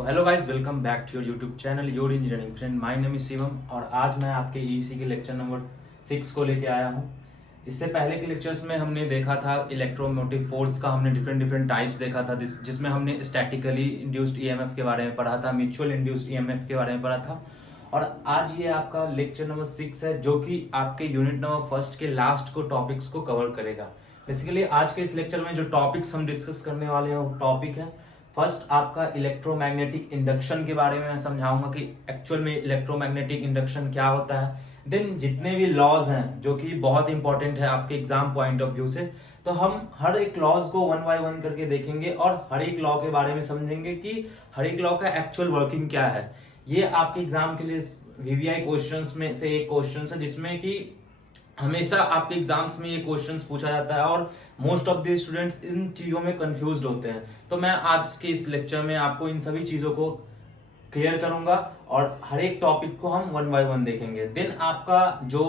So hello guys, welcome back to your YouTube channel your engineering friend. My name is Shivam और आज मैं आपके EC के lecture number 6 को लेके आया हूँ। इससे पहले के लेक्चर्स में हमने देखा था इलेक्ट्रोमोटिव फोर्स का, हमने डिफरेंट टाइप्स देखा था जिसमें हमने स्टैटिकली इंड्यूस्ड ईएमएफ के बारे में पढ़ा था, म्यूचुअल इंड्यूस्ड ईएमएफ के बारे में पढ़ा था। और आज ये आपका लेक्चर नंबर 6 है जो कि आपके यूनिट नंबर फर्स्ट के लास्ट को टॉपिक्स को कवर करेगा। बेसिकली आज के इस लेक्चर में जो टॉपिक्स हम डिस्कस करने वाले हैं वो टॉपिक है फर्स्ट आपका इलेक्ट्रोमैग्नेटिक इंडक्शन के बारे में मैं समझाऊंगा कि एक्चुअल में इलेक्ट्रोमैग्नेटिक इंडक्शन क्या होता है। देन जितने भी लॉज हैं जो कि बहुत इंपॉर्टेंट है आपके एग्जाम पॉइंट ऑफ व्यू से, तो हम हर एक लॉज को वन बाय वन करके देखेंगे और हर एक लॉ के बारे में समझेंगे कि हर एक लॉ का एक्चुअल वर्किंग क्या है। ये आपके एग्जाम के लिए वीवीआई क्वेश्चंस में से एक क्वेश्चन है जिसमें कि हमेशा आपके एग्जाम्स में ये क्वेश्चंस पूछा जाता है और most of the students in चीजों में कंफ्यूज्ड होते हैं। तो मैं आज के इस लेक्चर में आपको इन सभी चीजों को क्लियर करूंगा और हर एक टॉपिक को हम वन बाय वन देखेंगे। देन आपका जो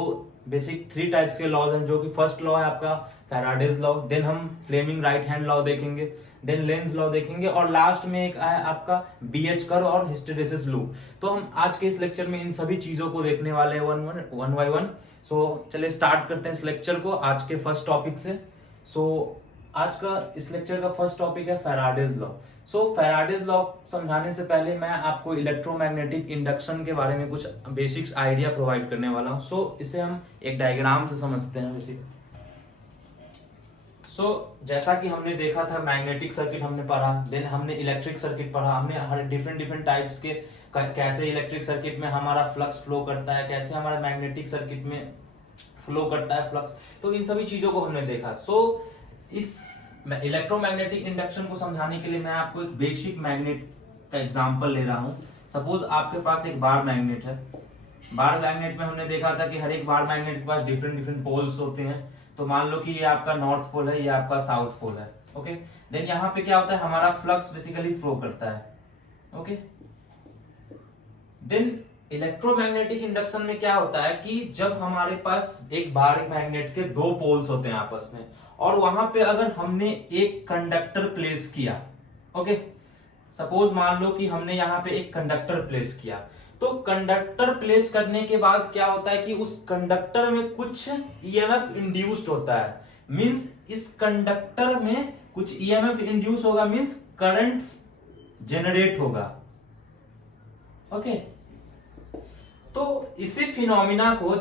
बेसिक 3 टाइप्स के लॉज हैं, जो कि फर्स्ट लॉ है आपका फैराडेज लॉ, देन हम फ्लेमिंग राइट हैंड लॉ देखेंगे, देन लेंज लॉ देखेंगे और लास्ट में एक है आपका बीएच कर्व और हिस्टेरेसिस लूप। तो हम आज के इस लेक्चर में इन सभी चीजों को देखने वाले हैं वन बाय वन। सो चलिए स्टार्ट करते हैं इस लेक्चर को आज के फर्स्ट टॉपिक से। आज का इस लेक्चर का फर्स्ट टॉपिक है फैराडेज लॉ। फैराडेज लॉ समझाने से पहले मैं आपको इलेक्ट्रोमैग्नेटिक इंडक्शन के बारे में कुछ बेसिक्स आइडिया प्रोवाइड करने वाला हूं। इसे हम एक डायग्राम से समझते हैं बेसिक। जैसा कि हमने देखा था मैग्नेटिक सर्किट हमने पढ़ा, देन हमने इलेक्ट्रिक सर्किट पढ़ा, हमने हर डिफरेंट टाइप्स के कैसे इलेक्ट्रिक सर्किट में हमारा फ्लक्स फ्लो करता है, कैसे हमारा मैग्नेटिक सर्किट में फ्लो करता है फ्लक्स। तो इन सभी चीजों को हमने देखा। इस इलेक्ट्रोमैग्नेटिक इंडक्शन को समझाने के लिए मैं आपको एक बेसिक मैग्नेट का एग्जांपल ले रहा हूं। सपोज आपके पास एक बार मैग्नेट है। बार मैग्नेट में हमने देखा था कि हर एक बार मैग्नेट के पास डिफरेंट पोल्स होते हैं। तो मान लो कि ये आपका नॉर्थ पोल है, ये आपका साउथ पोल है। ओके, देन यहाँ पे क्या होता है, हमारा फ्लक्स बेसिकली फ्लो करता है। ओके, देन इलेक्ट्रोमैग्नेटिक इंडक्शन में क्या होता है कि जब हमारे पास एक बार मैग्नेट के 2 पोल्स होते हैं आपस में, और वहां पे अगर हमने एक कंडक्टर प्लेस किया, ओके, सपोज मान लो कि हमने यहाँ पे एक कंडक्टर प्लेस किया, तो कंडक्टर प्लेस करने के बाद क्या होता है कि उस कंडक्टर में कुछ ईएमएफ इंड्यूस्ड होता है। मींस इस कंडक्टर में कुछ ईएमएफ इंड्यूस होगा, मींस करंट जनरेट होगा। ओके, तो इसी फिनोमिना को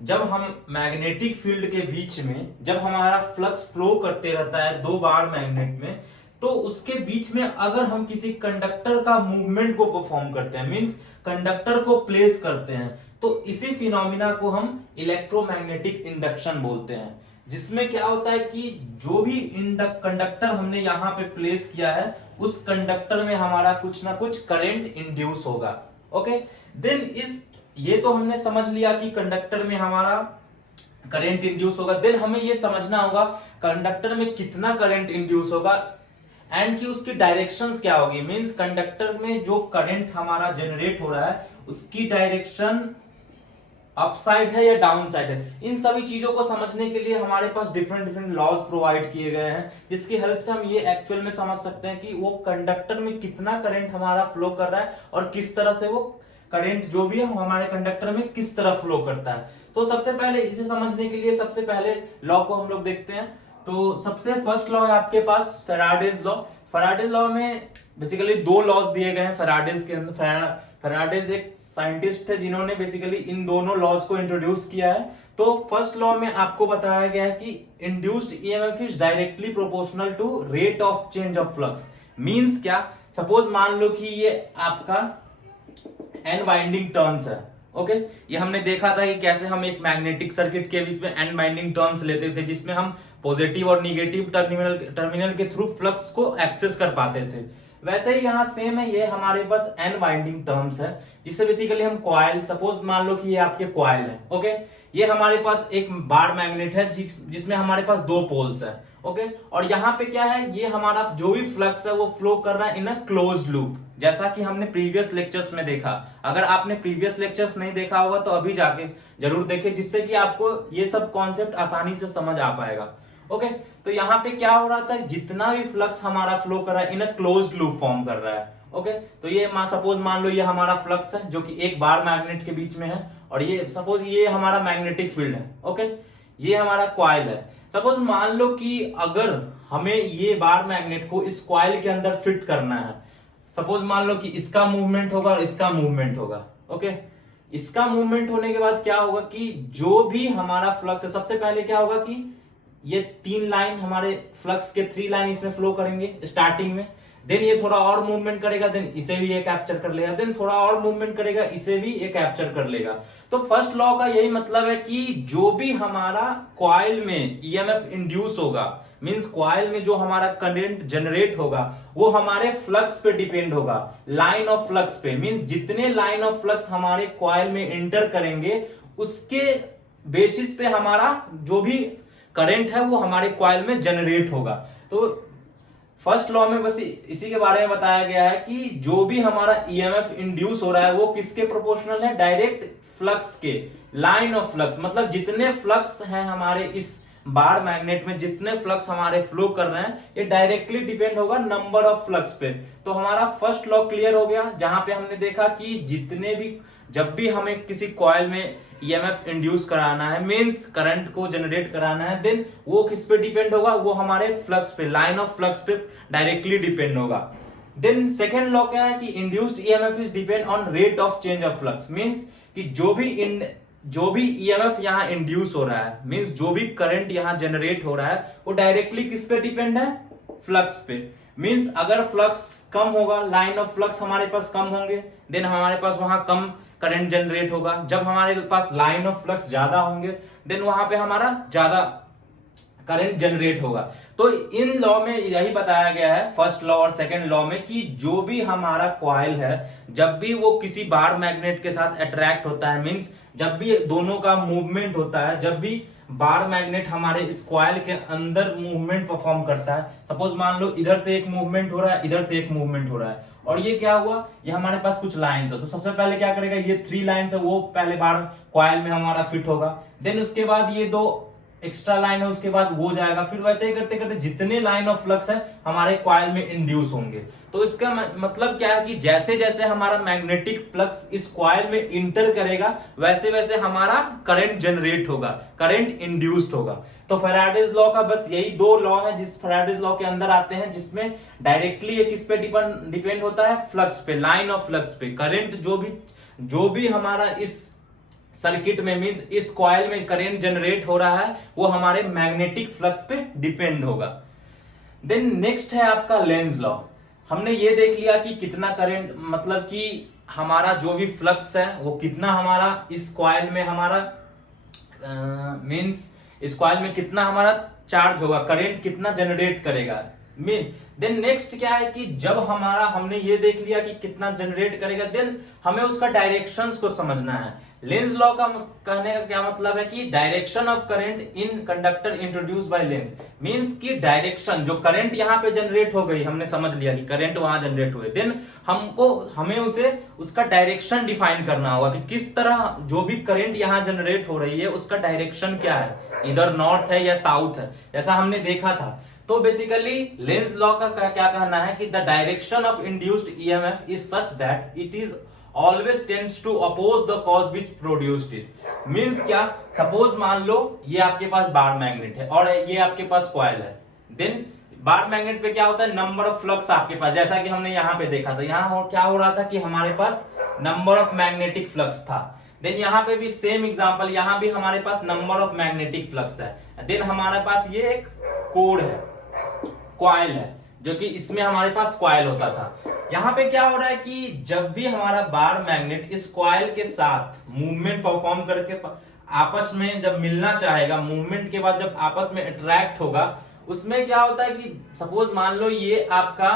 जब हम मैग्नेटिक फील्ड के बीच में जब हमारा फ्लक्स फ्लो करते रहता है 2 बार मैग्नेट में, तो उसके बीच में अगर हम किसी कंडक्टर का मूवमेंट को परफॉर्म करते हैं, मींस कंडक्टर को प्लेस करते हैं, तो इसी फिनोमिना को हम इलेक्ट्रोमैग्नेटिक इंडक्शन बोलते हैं। जिसमें क्या होता है कि जो भी कंडक्टर हमने यहाँ पे प्लेस किया है उस कंडक्टर में हमारा कुछ ना कुछ करंट इंड्यूस होगा। ओके, देन ये तो हमने समझ लिया कि कंडक्टर में हमारा करंट इंड्यूस होगा। देन हमें ये समझना होगा कंडक्टर में कितना करंट इंड्यूस होगा एंड कि उसकी डायरेक्शंस क्या होगी। मींस कंडक्टर में जो करंट हमारा जनरेट हो रहा है उसकी डायरेक्शन अप साइड है या डाउन साइड है। इन सभी चीजों को समझने के लिए हमारे पास डिफरेंट लॉज प्रोवाइड किए गए हैं, जिसकी हेल्प से हम ये एक्चुअल में समझ सकते हैं कि वो कंडक्टर में कितना करंट हमारा फ्लो कर रहा है और किस तरह से वो करंट जो भी है हमारे कंडक्टर में किस तरह फ्लो करता है। तो सबसे पहले इसे समझने के लिए सबसे पहले लॉ को हम लोग देखते हैं। तो सबसे फर्स्ट लॉ है आपके पास फैराडेज लॉ। फैराडेज लॉ में बेसिकली 2 लॉज दिए गए हैं फैराडेज के अंदर। फैराडेज एक साइंटिस्ट थे जिन्होंने बेसिकली इन दोनों लॉज को इंट्रोड्यूस किया है। तो फर्स्ट लॉ में आपको बताया गया है कि induced EMF is directly proportional to rate of change of flux. Means क्या, सपोज मान लो कि ये आपका एन वाइंडिंग टर्न्स है। ओके, ये हमने देखा था कि कैसे हम एक मैग्नेटिक सर्किट के बीच में एन वाइंडिंग टर्न्स लेते थे, जिसमें हम पॉजिटिव और निगेटिव टर्मिनल के थ्रू फ्लक्स को एक्सेस कर पाते थे। वैसे ही यहाँ सेम है, ये हमारे पास एन वाइंडिंग टर्म्स है, जिससे बेसिकली हम कॉइल, सपोज मान लो कि ये आपके कॉइल है। ओके, ये हमारे पास एक बार मैग्नेट है जिसमें हमारे पास 2 पोल्स है। ओके, और यहाँ पे क्या है, ये हमारा जो भी फ्लक्स है वो फ्लो कर रहा है इन अ क्लोज्ड लूप, जैसा कि हमने प्रीवियस लेक्चर्स में देखा। अगर आपने प्रीवियस लेक्चर्स नहीं देखा होगा तो अभी जाके जरूर देखें, जिससे कि आपको ये सब कॉन्सेप्ट आसानी से समझ आ पाएगा। ओके, तो यहाँ पे क्या हो रहा था, जितना भी फ्लक्स हमारा फ्लो कर रहा है इन अ क्लोज्ड लूप फॉर्म कर रहा है। ओके, तो ये सपोज मान लो ये हमारा फ्लक्स है जो कि एक बार मैग्नेट के बीच में है, और ये सपोज ये हमारा मैग्नेटिक फील्ड है। ओके, ये हमारा कॉइल है। सपोज मान लो कि अगर हमें ये बार मैग्नेट को इस कॉइल के अंदर फिट करना है, सपोज मान लो कि इसका मूवमेंट होगा और इसका मूवमेंट होगा। ओके, इसका मूवमेंट होने के बाद क्या होगा कि जो भी हमारा फ्लक्स है, सबसे पहले क्या होगा कि ये 3 लाइन हमारे फ्लक्स के 3 लाइन इसमें फ्लो करेंगे स्टार्टिंग में, देन ये थोड़ा और मूवमेंट करेगा, देन इसे भी ये कैप्चर कर लेगा, देन थोड़ा और मूवमेंट करेगा, इसे भी ये कैप्चर कर लेगा। तो फर्स्ट लॉ का यही मतलब है कि जो भी हमारा कॉइल में ईएमएफ इंड्यूस होगा, मींस कॉइल में जो हमारा करंट जनरेट होगा वो हमारे फ्लक्स पे डिपेंड होगा, लाइन ऑफ फ्लक्स पे। मींस जितने लाइन ऑफ फ्लक्स हमारे कॉइल में इंटर करेंगे उसके बेसिस पे हमारा जो भी करंट है वो हमारे कॉइल में जनरेट होगा। तो फर्स्ट लॉ में बस इसी के बारे में बताया गया है कि जो भी हमारा ईएमएफ इंड्यूस हो रहा है वो किसके प्रोपोर्शनल है, डायरेक्ट फ्लक्स के, लाइन ऑफ फ्लक्स। मतलब जितने फ्लक्स हैं हमारे इस बार मैग्नेट में, जितने फ्लक्स हमारे फ्लो कर रहे हैं, ये डायरेक्टली डिपेंड होगा नंबर ऑफ फ्लक्स पे। तो हमारा फर्स्ट लॉ क्लियर हो गया, जहां पे हमने देखा कि जितने भी, जब भी हमें किसी कॉइल में ईएमएफ इंड्यूस कराना है, मींस करंट को जनरेट कराना है, देन वो किस पे डिपेंड होगा, वो हमारे फ्लक्स पे, लाइन ऑफ फ्लक्स पे डायरेक्टली डिपेंड होगा। देन सेकेंड लॉ क्या है कि induced EMF is depend on rate of change of flux. Means कि जो भी ईएमएफ यहाँ इंड्यूस हो रहा है, मींस जो भी करंट यहाँ जनरेट हो रहा है, वो डायरेक्टली किस पे डिपेंड है, फ्लक्स पे। मींस अगर फ्लक्स कम होगा, लाइन ऑफ फ्लक्स हमारे पास कम होंगे, देन हमारे पास वहां कम करंट जनरेट होगा। जब हमारे पास लाइन ऑफ फ्लक्स ज्यादा होंगे, देन वहां पे हमारा ज्यादा करंट जनरेट होगा। तो इन लॉ में यही बताया गया है, फर्स्ट लॉ और सेकंड लॉ में, कि जो भी हमारा कॉइल है, जब भी वो किसी बार मैग्नेट के साथ अट्रैक्ट होता है, मींस जब भी दोनों का मूवमेंट होता है, जब भी बार मैग्नेट हमारे इस कॉइल के अंदर मूवमेंट परफॉर्म करता है, सपोज मान लो इधर से एक मूवमेंट हो रहा है, इधर से एक मूवमेंट हो रहा है, और ये क्या हुआ, ये हमारे पास कुछ लाइंस है। तो सबसे पहले क्या करेगा, ये 3 लाइंस है वो पहले बार कॉइल में हमारा फिट होगा, देन उसके बाद ये 2 एक्स्ट्रा लाइन है, उसके बाद वो जाएगा, फिर वैसे ही करते करते जितने लाइन ऑफ फ्लक्स है हमारे कॉइल में इंड्यूस होंगे। तो इसका मतलब क्या है कि जैसे जैसे हमारा मैग्नेटिक फ्लक्स इस कॉइल में इंटर करेगा, वैसे वैसे हमारा करंट जनरेट होगा, करंट इंड्यूस्ड होगा। तो फैराडेज लॉ का बस यही 2 लॉ है जिस फैराडेज लॉ के अंदर आते हैं, जिसमें डायरेक्टली ये किस पे डिपेंड होता है, फ्लक्स पे, लाइन ऑफ फ्लक्स पे। करंट जो भी हमारा इस सर्किट में, मींस इस कॉइल में करंट जनरेट हो रहा है, वो हमारे मैग्नेटिक फ्लक्स पे डिपेंड होगा। देन नेक्स्ट है आपका लेंज लॉ। हमने ये देख लिया कि कितना करंट, मतलब कि हमारा जो भी फ्लक्स है वो कितना हमारा इस कॉइल में हमारा मींस इस कॉइल में कितना हमारा चार्ज होगा, करंट कितना जनरेट करेगा। देन नेक्स्ट क्या है कि जब हमने ये देख लिया कि कितना जनरेट करेगा, देन हमें उसका डायरेक्शंस को समझना है। लेंज लॉ का कहने का क्या मतलब है कि direction of current in conductor introduce by length. Means की डायरेक्शन, जो करंट यहाँ पे जनरेट हो गई, हमने समझ लिया कि करंट वहां जनरेट हुए, देन हमें उसका डायरेक्शन डिफाइन करना होगा कि किस तरह जो भी करंट यहाँ जनरेट हो रही है उसका डायरेक्शन क्या है, इधर नॉर्थ है या साउथ है, जैसा हमने देखा था। तो बेसिकली लेंज लॉ का क्या कहना है कि the direction of induced EMF is such that it is always tends to oppose the cause which produced it. Means क्या, सपोज मान लो ये आपके पास बार मैग्नेट है और ये आपके पास कॉइल है, देन बार मैग्नेट पे क्या होता है, नंबर ऑफ फ्लक्स आपके पास, जैसा कि हमने यहाँ पे देखा था, यहाँ क्या हो रहा था कि हमारे पास नंबर ऑफ मैग्नेटिक फ्लक्स था। देन यहाँ पे भी सेम एग्जांपल, यहाँ भी हमारे पास नंबर ऑफ मैग्नेटिक फ्लक्स है। देन हमारे पास ये एक कोर है, कॉइल है, जो कि इसमें हमारे पास कॉइल होता था। यहाँ पे क्या हो रहा है कि जब भी हमारा बार मैग्नेट इस कॉइल के साथ मूवमेंट परफॉर्म करके आपस में जब मिलना चाहेगा, मूवमेंट के बाद जब आपस में अट्रैक्ट होगा, उसमें क्या होता है कि सपोज मान लो ये आपका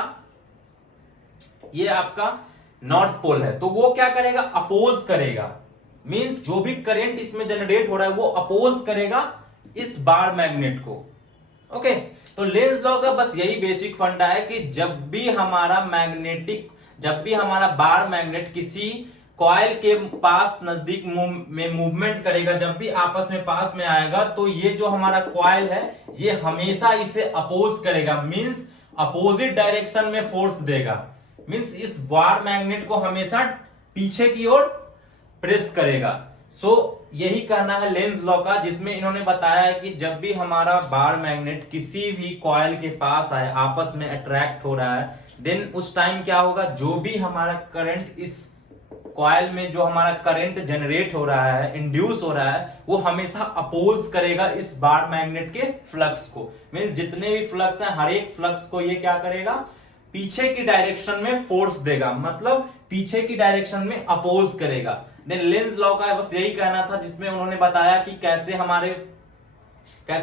नॉर्थ पोल है, तो वो क्या करेगा, अपोज करेगा। मींस जो भी करंट इसमें जनरेट हो रहा है वो अपोज करेगा इस बार मैग्नेट को। ओके, तो लेंज लॉ का बस यही बेसिक फंडा है कि जब भी हमारा बार मैग्नेट किसी कॉइल के पास नजदीक में मूवमेंट करेगा, जब भी आपस में पास में आएगा, तो ये जो हमारा कॉइल है ये हमेशा इसे अपोज करेगा, मींस अपोजिट डायरेक्शन में फोर्स देगा, मींस इस बार मैग्नेट को हमेशा पीछे की ओर प्रेस करेगा। यही कहना है लेंज लॉ का, जिसमें इन्होंने बताया है कि जब भी हमारा बार मैग्नेट किसी भी कॉइल के पास आए, आपस में अट्रैक्ट हो रहा है, देन उस टाइम क्या होगा, जो भी हमारा करंट इस कॉइल में जो हमारा करंट जनरेट हो रहा है, इंड्यूस हो रहा है, वो हमेशा अपोज करेगा इस बार मैग्नेट के फ्लक्स को। मींस जितने भी फ्लक्स हैं, हर एक फ्लक्स को ये क्या करेगा, पीछे की डायरेक्शन में फोर्स देगा, मतलब पीछे की डायरेक्शन में अपोज करेगा। देन लेंज लॉ का बस यही कहना था, जिसमें उन्होंने बताया कि कैसे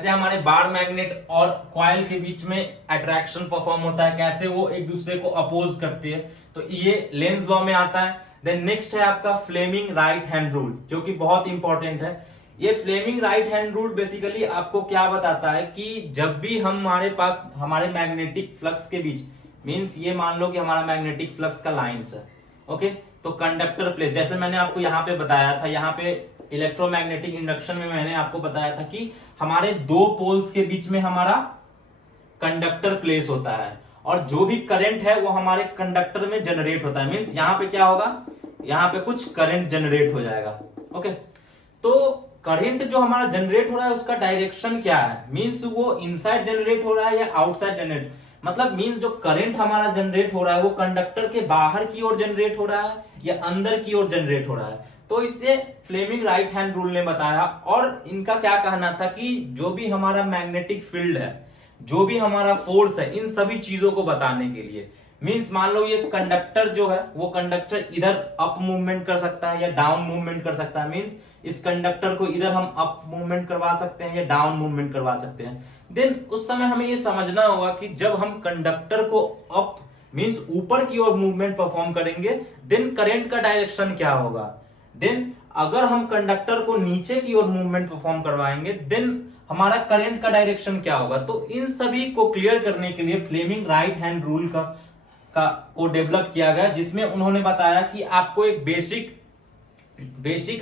हमारे बार मैग्नेट और कॉइल के बीच में अट्रैक्शन परफॉर्म होता है, कैसे वो एक दूसरे को अपोज करती है, तो ये लेंज लॉ में आता है। देन नेक्स्ट है आपका फ्लेमिंग राइट हैंड रूल, जो कि बहुत इंपॉर्टेंट है। ये Fleming right hand rule basically आपको क्या बताता है कि जब भी हमारे पास हमारे मैग्नेटिक फ्लक्स के बीच, मींस ये मान लो कि हमारा मैग्नेटिक फ्लक्स का लाइंस है, ओके, तो कंडक्टर प्लेस, जैसे मैंने आपको यहाँ पे बताया था, यहाँ पे इलेक्ट्रोमैग्नेटिक इंडक्शन में मैंने आपको बताया था कि हमारे दो पोल्स के बीच में हमारा कंडक्टर प्लेस होता है, और जो भी करंट है वो हमारे कंडक्टर में जनरेट होता है। मींस यहाँ पे क्या होगा, यहाँ पे कुछ करंट जनरेट हो जाएगा, ओके। तो करंट जो हमारा जनरेट हो रहा है उसका डायरेक्शन क्या है, मींस वो इनसाइड जनरेट हो रहा है या आउटसाइड जनरेट, मतलब मींस जो करंट हमारा जनरेट हो रहा है वो कंडक्टर के बाहर की ओर जनरेट हो रहा है या अंदर की ओर जनरेट हो रहा है। तो इससे फ्लेमिंग राइट हैंड रूल ने बताया, और इनका क्या कहना था कि जो भी हमारा मैग्नेटिक फील्ड है, जो भी हमारा फोर्स है, इन सभी चीजों को बताने के लिए, मींस मान लो ये कंडक्टर जो है वो कंडक्टर इधर अप मूवमेंट कर सकता है या डाउन मूवमेंट कर सकता है, मींस इस कंडक्टर को इधर हम अप मूवमेंट करवा सकते हैं या डाउन मूवमेंट करवा सकते हैं। देन उस समय हमें ये समझना होगा कि जब हम कंडक्टर को अप मींस ऊपर की ओर मूवमेंट परफॉर्म करेंगे, देन करंट का डायरेक्शन क्या होगा, देन अगर हम कंडक्टर को नीचे की ओर मूवमेंट परफॉर्म करवाएंगे, देन हमारा करंट का डायरेक्शन क्या होगा। तो इन सभी को क्लियर करने के लिए फ्लेमिंग राइट हैंड रूल को डेवलप किया गया, जिसमें उन्होंने बताया कि आपको एक बेसिक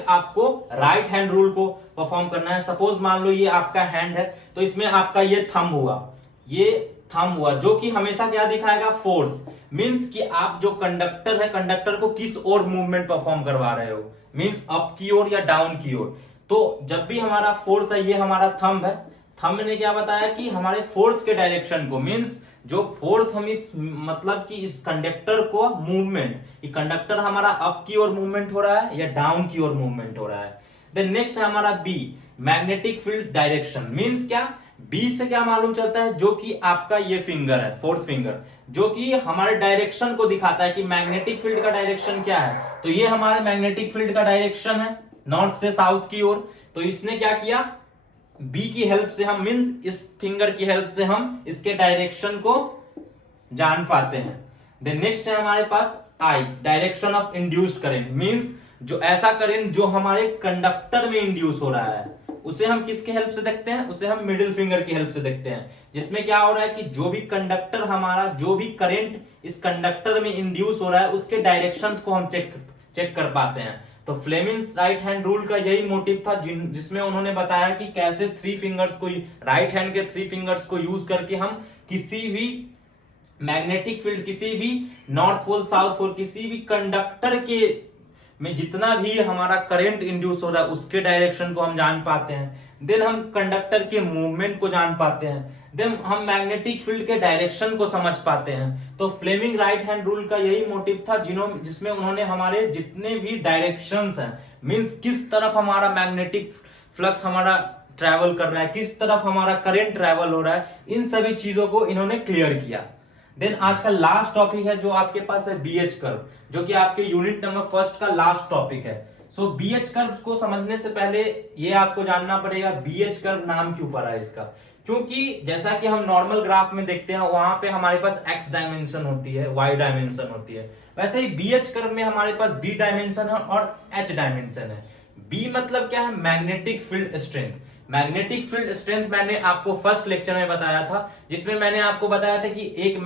आपको राइट हैंड रूल को परफॉर्म करना है। सपोज मान लो ये आपका हैंड है, तो इसमें आपका ये थंब हुआ, जो कि हमेशा क्या दिखाएगा, फोर्स, मींस कि आप जो कंडक्टर है, कंडक्टर को किस ओर मूवमेंट परफॉर्म करवा रहे हो, मींस अप की ओर या डाउन की ओर। तो जब भी हमारा फोर्स है, ये हमारा थंब है, थंब ने क्या बताया कि हमारे फोर्स के डायरेक्शन को, मींस जो फोर्स हम इस मतलब कि इस कंडक्टर को मूवमेंट, ये कंडक्टर हमारा अप की ओर मूवमेंट हो रहा है या डाउन की ओर मूवमेंट हो रहा है। देन नेक्स्ट है हमारा B, magnetic field direction, means क्या, बी से क्या मालूम चलता है, जो कि आपका ये फिंगर है, फोर्थ फिंगर, जो कि हमारे डायरेक्शन को दिखाता है कि मैग्नेटिक फील्ड का डायरेक्शन क्या है। तो ये हमारे मैग्नेटिक फील्ड का डायरेक्शन है, नॉर्थ से साउथ की ओर। तो इसने क्या किया, बी की हेल्प से हम, मींस इस फिंगर की हेल्प से हम इसके डायरेक्शन को जान पाते हैं। देन नेक्स्ट है हमारे पास I, direction of induced current, means जो ऐसा करंट जो हमारे कंडक्टर में इंड्यूस हो रहा है, उसे हम किसके हेल्प से देखते हैं, उसे हम मिडिल फिंगर की हेल्प से देखते हैं, जिसमें क्या हो रहा है कि जो भी कंडक्टर हमारा, जो भी करंट इस कंडक्टर में इंड्यूस हो रहा है, उसके डायरेक्शंस को हम चेक कर पाते हैं। तो फ्लेमिंग्स राइट हैंड रूल का यही मोटिव था, जिसमें उन्होंने बताया कि कैसे थ्री फिंगर्स को, राइट हैंड के थ्री फिंगर्स को यूज करके हम किसी भी मैग्नेटिक फील्ड, किसी भी नॉर्थ पोल, साउथ पोल, किसी भी कंडक्टर के में जितना भी हमारा करंट इंड्यूस हो रहा है उसके डायरेक्शन को हम जान पाते हैं। देन हम कंडक्टर के मूवमेंट को जान पाते हैं, देन हम मैग्नेटिक फील्ड के डायरेक्शन को समझ पाते हैं। तो फ्लेमिंग राइट हैंड रूल का यही मोटिव था, जिसमें उन्होंने हमारे जितने भी डायरेक्शंस हैं, मींस किस तरफ हमारा मैग्नेटिक फ्लक्स हमारा ट्रैवल कर रहा है, किस तरफ हमारा करंट ट्रैवल हो रहा है, इन सभी चीजों को इन्होंने क्लियर किया। देन आज का लास्ट टॉपिक है जो आपके पास है बीएच कर्व, जो कि आपके यूनिट नंबर फर्स्ट का लास्ट टॉपिक है। सो बीएच कर्व को समझने से पहले ये आपको जानना पड़ेगा बीएच कर्व नाम क्यों पड़ा है इसका, क्योंकि जैसा कि हम नॉर्मल ग्राफ में देखते हैं वहां पे हमारे पास एक्स डायमेंशन होती है, वाई डायमेंशन होती है, वैसे ही बीएच कर्व में हमारे पास बी डायमेंशन है और एच डायमेंशन है। बी मतलब क्या है, magnetic field strength, magnetic field strength मैंने आपको फर्स्ट लेक्चर में बताया था, जिसमें मैंने आपको बताया था कि एक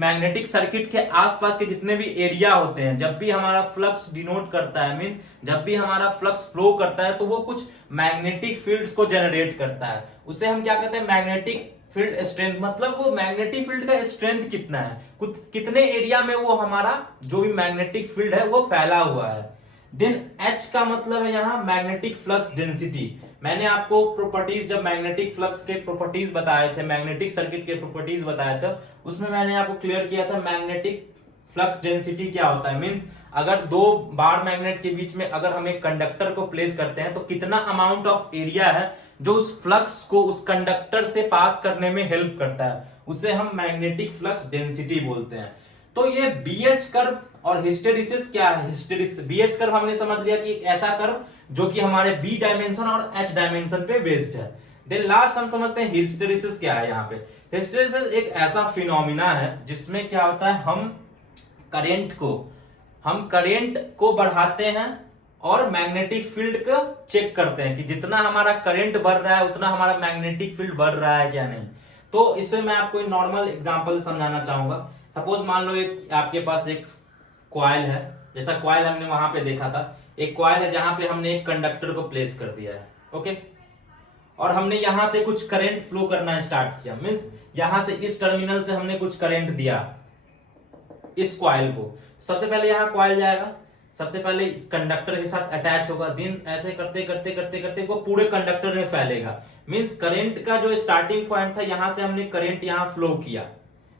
मैग्नेटिक सर्किट के आसपास के जितने भी एरिया होते हैं, जब भी हमारा फ्लक्स डिनोट करता है, मींस जब भी हमारा फ्लक्स फ्लो करता है, तो वो कुछ मैग्नेटिक फील्ड्स को जनरेट करता है। उसे हम क्या कहते हैं, मैग्नेटिक फील्ड स्ट्रेंथ। मतलब वो मैग्नेटिक फील्ड का स्ट्रेंथ कितना है, कितने एरिया में वो हमारा जो भी मैग्नेटिक फील्ड है वो फैला हुआ है। देन H का मतलब है यहाँ मैग्नेटिक फ्लक्स डेंसिटी। मैंने आपको प्रॉपर्टीज, जब मैग्नेटिक फ्लक्स के प्रॉपर्टीज बताए थे, मैग्नेटिक सर्किट के प्रॉपर्टीज बताए थे, उसमें मैंने आपको क्लियर किया था मैग्नेटिक फ्लक्स डेंसिटी क्या होता है। मींस अगर दो बार मैग्नेट के बीच में अगर हम एक कंडक्टर को प्लेस करते हैं, तो कितना अमाउंट ऑफ एरिया है जो उस फ्लक्स को उस कंडक्टर से पास करने में हेल्प करता है, उसे हम मैग्नेटिक फ्लक्स डेंसिटी बोलते हैं। तो ये बीएच कर्व और हिस्टेरिसिस क्या है। बीएच कर्व हमने समझ लिया कि ऐसा कर्व जो कि हमारे बी डायमेंशन और एच डायमेंशन पे बेस्ड है। देन लास्ट हम समझते हैं हिस्टेरिसिस क्या है। यहाँ पे हिस्टेरिसिस एक ऐसा फिनोमिना है जिसमें क्या होता है, हम करंट को बढ़ाते हैं और मैग्नेटिक फील्ड को चेक करते हैं कि जितना हमारा करंट बढ़ रहा है उतना हमारा मैग्नेटिक फील्ड बढ़ रहा है क्या नहीं। तो इसमें मैं आपको एक नॉर्मल एग्जांपल समझाना चाहूंगा। सपोज मान लो एक आपके पास एक कॉइल है, जैसा कॉइल हमने वहां पे देखा था, एक कॉइल है जहां पे हमने एक कंडक्टर को प्लेस कर दिया है, ओके, और हमने यहां से कुछ करंट फ्लो करना स्टार्ट किया। मींस यहां से इस टर्मिनल से हमने कुछ करंट दिया इस कॉइल को। सबसे पहले यहाँ कॉइल जाएगा, सबसे पहले कंडक्टर के साथ अटैच होगा, दिन ऐसे करते करते करते करते वो पूरे कंडक्टर में फैलेगा। मींस करंट का जो स्टार्टिंग पॉइंट था, यहां से हमने करंट यहां फ्लो किया।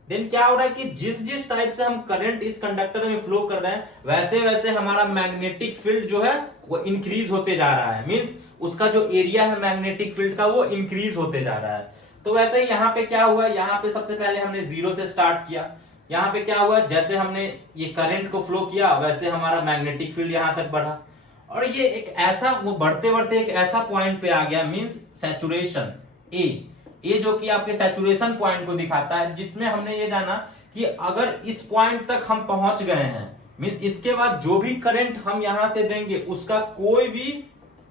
देन क्या हो रहा है कि जिस जिस टाइप से हम करंट इस कंडक्टर में फ्लो कर रहे हैं, वैसे वैसे हमारा मैग्नेटिक फील्ड जो है वो इंक्रीज होते जा रहा है। मींस उसका जो एरिया है मैग्नेटिक फील्ड का वो इंक्रीज होते जा रहा है। तो वैसे ही यहाँ पे क्या हुआ, यहाँ पे सबसे पहले हमने जीरो से स्टार्ट किया। यहाँ पे क्या हुआ, जैसे हमने ये करंट को फ्लो किया वैसे हमारा मैग्नेटिक फील्ड यहां तक बढ़ा, और ये एक ऐसा वो बढ़ते बढ़ते एक ऐसा पॉइंट पे आ गया, मींस सैचुरेशन ए जो कि आपके सैचुरेशन पॉइंट को दिखाता है, जिसमें हमने ये जाना कि अगर इस पॉइंट तक हम पहुंच गए हैं, मींस इसके बाद जो भी करंट हम यहां से देंगे उसका कोई भी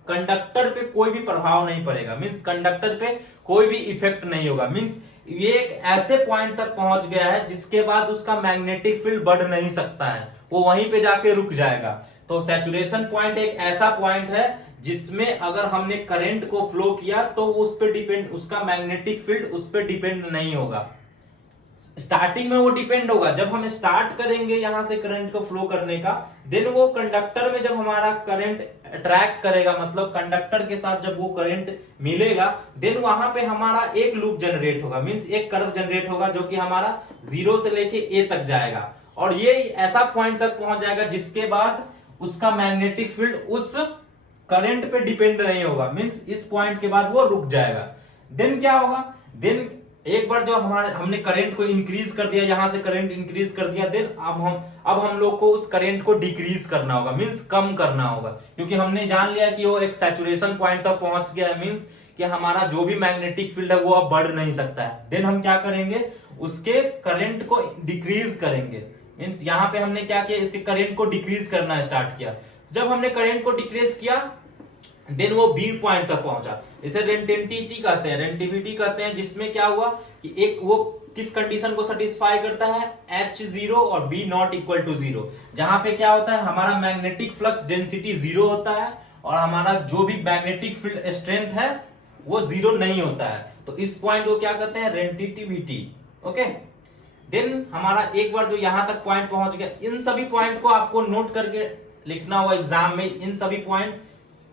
कंडक्टर पे कोई भी प्रभाव नहीं पड़ेगा। मींस कंडक्टर पे कोई भी इफेक्ट नहीं होगा। मींस ये एक ऐसे पॉइंट तक पहुंच गया है जिसके बाद उसका मैग्नेटिक फील्ड बढ़ नहीं सकता है, वो वहीं पे जाके रुक जाएगा। तो सैचुरेशन पॉइंट एक ऐसा पॉइंट है जिसमें अगर हमने करंट को फ्लो किया तो उस पे डिपेंड, उसका मैग्नेटिक फील्ड उस पे डिपेंड नहीं होगा। स्टार्टिंग में वो डिपेंड होगा, जब हम स्टार्ट करेंगे यहां से करंट को फ्लो करने का, देन वो कंडक्टर में जब हमारा करंट अट्रैक्ट करेगा, मतलब कंडक्टर के साथ जब वो करंट मिलेगा, देन वहां पे हमारा एक लूप जनरेट होगा, मींस एक कर्व जनरेट होगा जो कि हमारा जीरो से लेके ए तक जाएगा, और ये ऐसा पॉइंट तक पहुंच जाएगा जिसके बाद उसका मैग्नेटिक फील्ड उस करंट पे डिपेंड नहीं होगा। मींस इस पॉइंट के बाद वो रुक जाएगा। देन क्या होगा, देन एक बार जो हमने करंट को इंक्रीज कर दिया, यहां से करंट इंक्रीज कर दिया, देन अब हम लोग को उस करंट को डिक्रीज करना होगा, मींस कम करना होगा, क्योंकि हमने जान लिया कि वो एक सैचुरेशन पॉइंट तक पहुंच गया है, मींस कि हमारा जो भी मैग्नेटिक फील्ड है वो अब बढ़ नहीं सकता है। देन हम क्या करेंगे, उसके करंट को डिक्रीज करेंगे। मींस यहां पे हमने क्या किया, इसके करंट को डिक्रीज करना स्टार्ट किया। जब हमने करंट को डिक्रीज किया, देन वो बी पॉइंट तक पहुंचा, इसे रेंटिविटी कहते हैं, रेंटिविटी कहते हैं, जिसमें क्या हुआ कि एक वो किस कंडीशन को सेटिस्फाई करता है, H0 और B नॉट इक्वल टू 0, जहां पे क्या होता है हमारा मैग्नेटिक फ्लक्स डेंसिटी 0 होता है और हमारा जो भी मैग्नेटिक फील्ड स्ट्रेंथ है वो 0 नहीं होता है। तो इस पॉइंट को क्या कहते हैं, रेंटिविटी। ओके, देन हमारा एक बार जो यहां तक पॉइंट पहुंच गया, इन सभी पॉइंट को आपको नोट करके लिखना होगा एग्जाम में, इन सभी पॉइंट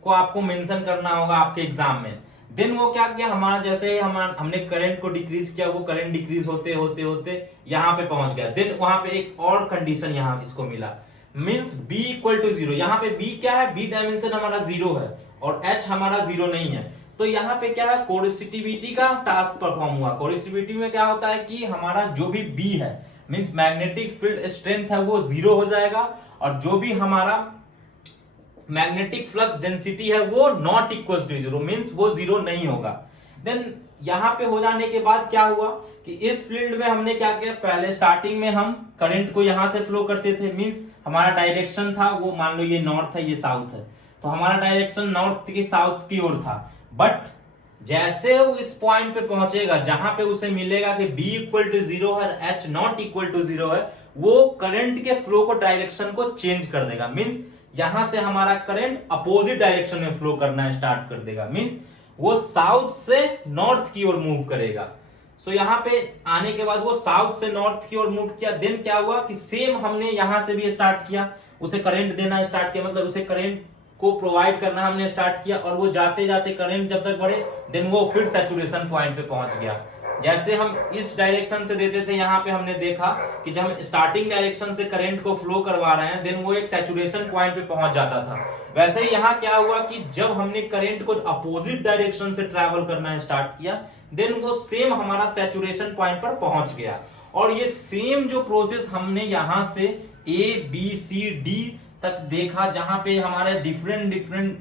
को आपको मेंशन करना होगा आपके एग्जाम में। देन वो क्या किया, हमारा जैसे हमने करंट को डिक्रीज किया, वो करंट डिक्रीज होते होते होते यहाँ पे पहुंच गया। देन वहां पे एक और कंडीशन यहाँ इसको मिला, मींस B इक्वल टू 0। यहाँ पे B क्या है, B डायमेंशन हमारा 0 है और H हमारा 0 नहीं है। तो यहाँ पे क्या है, कोरिसिटिविटी का टास्क परफॉर्म हुआ। कोरिसिटिविटी में क्या होता है कि हमारा जो भी B है, मींस मैग्नेटिक फील्ड स्ट्रेंथ है, वो 0 हो जाएगा, और जो भी हमारा मैग्नेटिक फ्लक्स डेंसिटी है वो नॉट इक्वल टू 0, मींस वो 0 नहीं होगा। देन यहां पे हो जाने के बाद क्या हुआ कि इस फील्ड में हमने क्या किया, पहले स्टार्टिंग में हम करंट को यहां से फ्लो करते थे, मींस हमारा डायरेक्शन था वो, मान लो ये नॉर्थ है ये साउथ है, तो हमारा डायरेक्शन नॉर्थ की साउथ की ओर था। बट जैसे वो इस पॉइंट पे पहुंचेगा जहां पे उसे मिलेगा कि B इक्वल टू 0 है, H नॉट इक्वल टू 0 है, वो करंट के फ्लो को डायरेक्शन को चेंज कर देगा। मींस यहां से हमारा करंट अपोजिट डायरेक्शन में फ्लो करना स्टार्ट कर देगा। मींस वो साउथ से नॉर्थ की ओर मूव करेगा। सो यहां पे आने के बाद वो साउथ से नॉर्थ की ओर मूव किया। देन क्या हुआ कि सेम हमने यहां से भी स्टार्ट किया, उसे करंट देना स्टार्ट किया, मतलब उसे करंट को प्रोवाइड करना हमने स्टार्ट किया, और वो जाते जाते करंट जब तक बढ़े देन वो फिर सैचुरेशन पॉइंट पे पहुंच गया। जैसे हम इस डायरेक्शन से देते थे, यहाँ पे हमने देखा कि जब हम स्टार्टिंग डायरेक्शन से करंट को फ्लो करवा रहे हैं देन वो एक सैचुरेशन पॉइंट पे पहुंच जाता था। वैसे ही यहाँ क्या हुआ कि जब हमने करंट को अपोजिट डायरेक्शन से ट्रैवल करना स्टार्ट किया देन वो सेम हमारा सैचुरेशन पॉइंट पर पहुंच गया। और ये सेम जो प्रोसेस हमने यहां से ABCD तक देखा, जहां पे हमारे डिफरेंट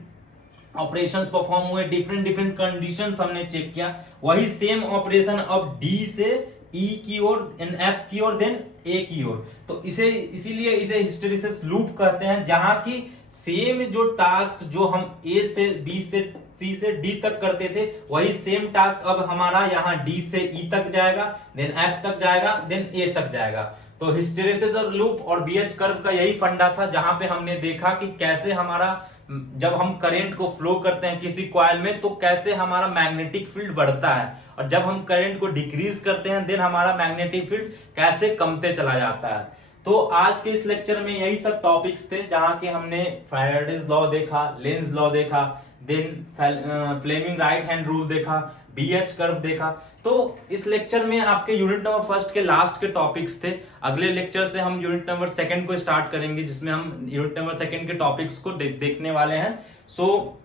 ऑपरेशंस परफॉर्म हुए, डिफरेंट कंडीशंस हमने चेक किया, वही सेम ऑपरेशन अब D से E की ओर, F की ओर, देन A की ओर। तो इसीलिए इसे हिस्टेरिसिस लूप कहते हैं, जहां की सेम जो टास्क जो हम A से B से C से D तक करते थे वही सेम टास्क अब हमारा यहाँ D से E तक जाएगा, देन F तक जाएगा, देन A तक जाएगा। तो हिस्टेरिसिस लूप और BH कर्व का यही फंडा था, जहां पे हमने देखा कि कैसे हमारा जब हम करंट को फ्लो करते हैं किसी कॉइल में तो कैसे हमारा मैग्नेटिक फील्ड बढ़ता है, और जब हम करंट को डिक्रीज करते हैं देन हमारा मैग्नेटिक फील्ड कैसे कमते चला जाता है। तो आज के इस लेक्चर में यही सब टॉपिक्स थे, जहां के हमने फैराडेज लॉ देखा, लेंज लॉ देखा, then Fleming right hand rule देखा, BH कर्व देखा। तो इस लेक्चर में आपके यूनिट नंबर फर्स्ट के लास्ट के टॉपिक्स थे। अगले लेक्चर से हम यूनिट नंबर सेकंड को स्टार्ट करेंगे, जिसमें हम यूनिट नंबर सेकंड के टॉपिक्स को देखने वाले हैं। सो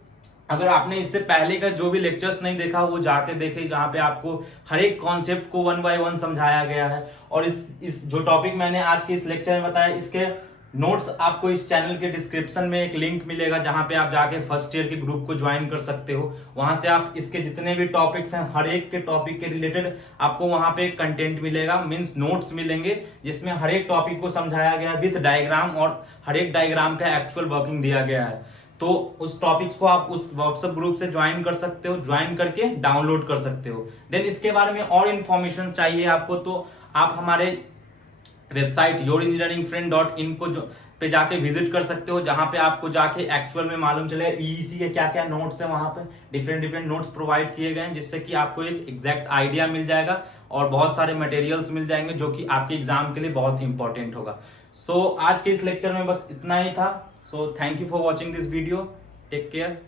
अगर आपने इससे पहले का जो भी लेक्चर्स नहीं देखा वो जाके देखे, जहां पे आपको हर एक कॉन्सेप्ट को 1 बाय 1 समझाया गया है। और इस जो टॉपिक मैंने आज के इस लेक्चर में बताया, इसके नोट्स आपको इस चैनल के डिस्क्रिप्शन में एक लिंक मिलेगा, जहां पे आप जाके फर्स्ट ईयर के ग्रुप को ज्वाइन कर सकते हो। वहां से आप इसके जितने भी टॉपिक्स हैं हर एक के टॉपिक के रिलेटेड आपको वहां पे कंटेंट मिलेगा, मींस नोट्स मिलेंगे, जिसमें हर एक टॉपिक को समझाया गया है विद डायग्राम, और हर एक डायग्राम का एक्चुअल वर्किंग दिया गया है। तो उस टॉपिक्स को आप उस व्हाट्सएप ग्रुप से ज्वाइन कर सकते हो, ज्वाइन करके डाउनलोड कर सकते हो। देन इसके बारे में और इन्फॉर्मेशन चाहिए आपको तो आप हमारे वेबसाइट yourengineeringfriend.in को पे जाके विजिट कर सकते हो, जहां पे आपको जाके एक्चुअल में मालूम चले EEC के क्या क्या नोट्स है। वहां पे डिफरेंट नोट्स प्रोवाइड किए गए हैं, जिससे कि आपको एक एग्जैक्ट आइडिया मिल जाएगा और बहुत सारे मटेरियल्स मिल जाएंगे जो कि आपके एग्जाम के लिए बहुत इंपॉर्टेंट होगा। सो आज के इस लेक्चर में बस इतना ही था। So thank you for watching this video, take care.